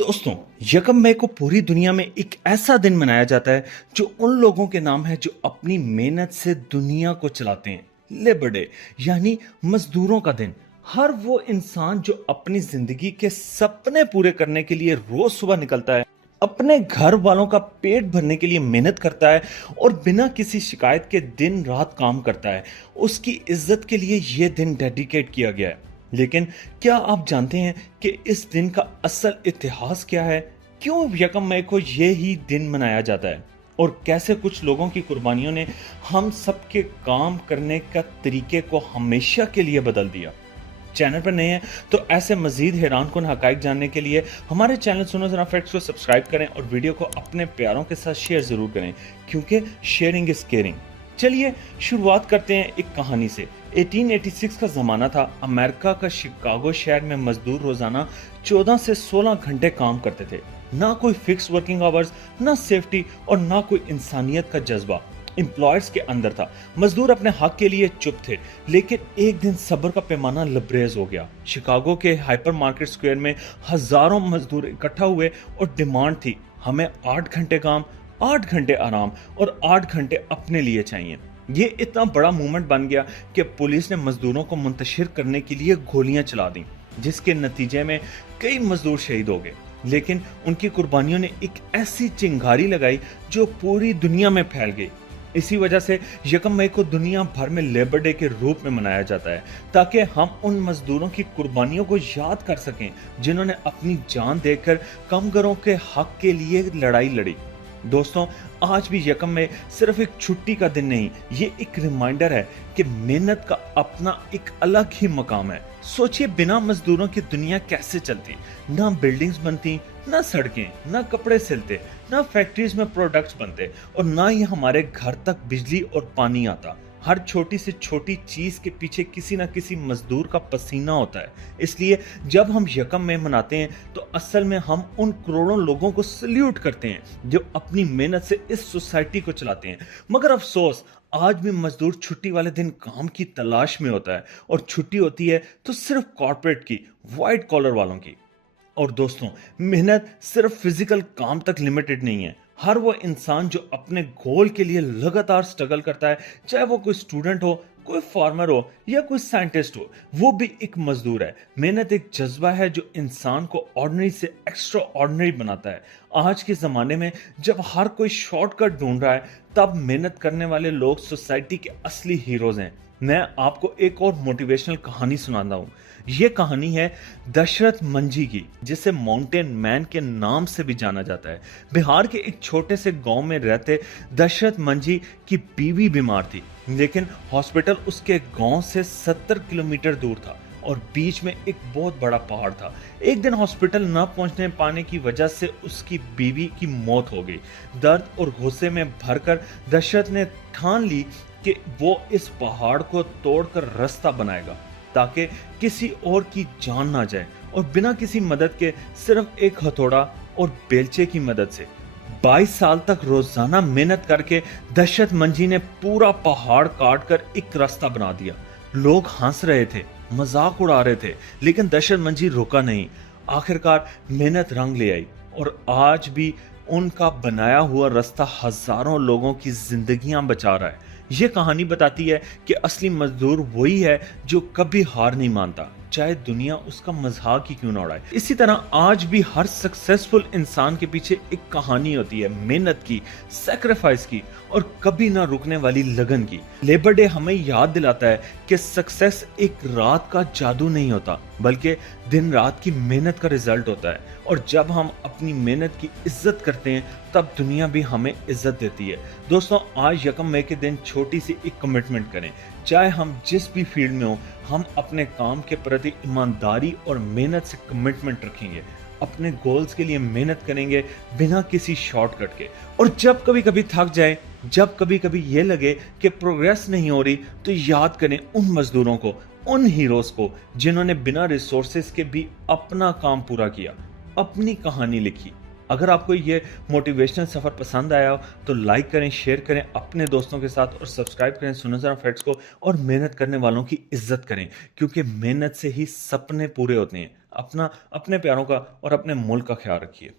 दोस्तों, यकम मई को पूरी दुनिया में एक ऐसा दिन मनाया जाता है जो उन लोगों के नाम है जो अपनी मेहनत से दुनिया को चलाते हैं। लेबर डे यानी मजदूरों का दिन। हर वो इंसान जो अपनी जिंदगी के सपने पूरे करने के लिए रोज सुबह निकलता है, अपने घर वालों का पेट भरने के लिए मेहनत करता है और बिना किसी शिकायत के दिन रात काम करता है, उसकी इज्जत के लिए यह दिन डेडिकेट किया गया है। लेकिन क्या आप जानते हैं कि इस दिन का असल इतिहास क्या है? क्यों यकम मई को ये ही दिन मनाया जाता है और कैसे कुछ लोगों की कुर्बानियों ने हम सबके काम करने का तरीके को हमेशा के लिए बदल दिया। चैनल पर नए हैं तो ऐसे मजीद हैरानकुन हकाइक जानने के लिए हमारे चैनल सुनो जरा फैक्ट्स को सब्सक्राइब करें और वीडियो को अपने प्यारों के साथ शेयर जरूर करें, क्योंकि शेयरिंग इज केयरिंग। चलिए शुरुआत करते हैं एक कहानी से। 1886 का जमाना था। अमेरिका का शिकागो शहर में मजदूर रोजाना 14 से 16 घंटे काम करते थे। ना कोई फिक्स वर्किंग आवर्स, ना सेफ्टी और ना कोई इंसानियत का जज्बा एम्प्लॉयर्स के अंदर था। मजदूर अपने हक के लिए चुप थे, लेकिन एक दिन सब्र का पैमाना लबरेज हो गया। शिकागो के हाइपर मार्केट स्क्वायर में हजारों मजदूर इकट्ठा हुए और डिमांड थी, हमें 8 घंटे काम, 8 घंटे आराम और 8 घंटे अपने लिए चाहिए। ये इतना बड़ा मूवमेंट बन गया कि पुलिस ने मजदूरों को मुंतशिर करने के लिए गोलियां चला दी, जिसके नतीजे में कई मजदूर शहीद हो गए। लेकिन उनकी कुर्बानियों ने एक ऐसी चिंगारी लगाई जो पूरी दुनिया में फैल गई। इसी वजह से यकम मई को दुनिया भर में लेबर डे के रूप में मनाया जाता है, ताकि हम उन मजदूरों की कुर्बानियों को याद कर सकें जिन्होंने अपनी जान देकर कामगारों के हक के लिए लड़ाई लड़ी। दोस्तों, आज भी यकम मई सिर्फ एक छुट्टी का दिन नहीं, ये एक रिमाइंडर है कि मेहनत का अपना एक अलग ही मकाम है। सोचिए, बिना मजदूरों की दुनिया कैसे चलती? ना बिल्डिंग्स बनती, ना सड़कें, ना कपड़े सिलते, ना फैक्ट्रीज में प्रोडक्ट्स बनते और ना ही हमारे घर तक बिजली और पानी आता। हर छोटी से छोटी चीज के पीछे किसी ना किसी मजदूर का पसीना होता है। इसलिए जब हम यकम मई मनाते हैं तो असल में हम उन करोड़ों लोगों को सल्यूट करते हैं जो अपनी मेहनत से इस सोसाइटी को चलाते हैं। मगर अफसोस, आज भी मजदूर छुट्टी वाले दिन काम की तलाश में होता है, और छुट्टी होती है तो सिर्फ कॉर्पोरेट की, व्हाइट कॉलर वालों की। और दोस्तों, मेहनत सिर्फ फिजिकल काम तक लिमिटेड नहीं है। हर वो इंसान जो अपने गोल के लिए लगातार स्ट्रगल करता है, चाहे वो कोई स्टूडेंट हो, कोई फार्मर हो या कोई साइंटिस्ट हो, वो भी एक मजदूर है। मेहनत एक जज्बा है जो इंसान को ऑर्डिनरी से एक्स्ट्रा ऑर्डिनरी बनाता है। आज के जमाने में जब हर कोई शॉर्टकट ढूंढ रहा है, तब मेहनत करने वाले लोग सोसाइटी के असली हीरोज हैं। मैं आपको एक और मोटिवेशनल कहानी सुनाता हूँ। ये कहानी है दशरथ मंझी की, जिसे माउंटेन मैन के नाम से भी जाना जाता है। बिहार के एक छोटे से गांव में रहते दशरथ मंझी की बीवी बीमार थी, लेकिन हॉस्पिटल उसके गांव से 70 किलोमीटर दूर था और बीच में एक बहुत बड़ा पहाड़ था। एक दिन हॉस्पिटल न पहुंचने पाने की वजह से उसकी बीवी की मौत हो गई। दर्द और गुस्से में भरकर दशरथ ने ठान ली कि वो इस पहाड़ को तोड़कर रास्ता बनाएगा, ताकि किसी और की जान ना जाए, और बिना किसी मदद के सिर्फ एक हथौड़ा और बेलचे की मदद से 22 साल तक रोजाना मेहनत करके दशरथ मंझी ने पूरा पहाड़ काट कर एक रास्ता बना दिया। लोग हंस रहे थे, मजाक उड़ा रहे थे, लेकिन दशरथ मंझी रुका नहीं। आखिरकार मेहनत रंग ले आई और आज भी उनका बनाया हुआ रास्ता हजारों लोगों की जिंदगियां बचा रहा है। ये कहानी बताती है कि असली मजदूर वही है जो कभी हार नहीं मानता, चाहे दुनिया उसका मजाक ही क्यों ना उड़ाए। इसी तरह आज भी हर सक्सेसफुल इंसान के पीछे एक कहानी होती है, मेहनत की, सैक्रिफाइस की और कभी ना रुकने वाली लगन की। लेबर डे हमें याद दिलाता है कि सक्सेस एक रात का जादू नहीं होता, बल्कि दिन रात की मेहनत का रिजल्ट होता है। और जब हम अपनी मेहनत की इज्जत करते हैं, तब दुनिया भी हमें इज्जत देती है। दोस्तों, आज यकम मई के दिन छोटी सी एक कमिटमेंट करें। चाहे हम जिस भी फील्ड में हो, हम अपने काम के प्रति ईमानदारी और मेहनत से कमिटमेंट रखेंगे, अपने गोल्स के लिए मेहनत करेंगे बिना किसी शॉर्टकट के। और जब कभी कभी थक जाए, जब कभी कभी ये लगे कि प्रोग्रेस नहीं हो रही, तो याद करें उन मजदूरों को, उन हीरोज को जिन्होंने बिना रिसोर्सेज के भी अपना काम पूरा किया, अपनी कहानी लिखी। अगर आपको ये मोटिवेशनल सफ़र पसंद आया हो तो लाइक करें, शेयर करें अपने दोस्तों के साथ और सब्सक्राइब करें सुनो ज़रा फैक्ट्स को। और मेहनत करने वालों की इज्जत करें, क्योंकि मेहनत से ही सपने पूरे होते हैं। اپنا اپنے پیاروں کا اور اپنے ملک کا خیال رکھیے.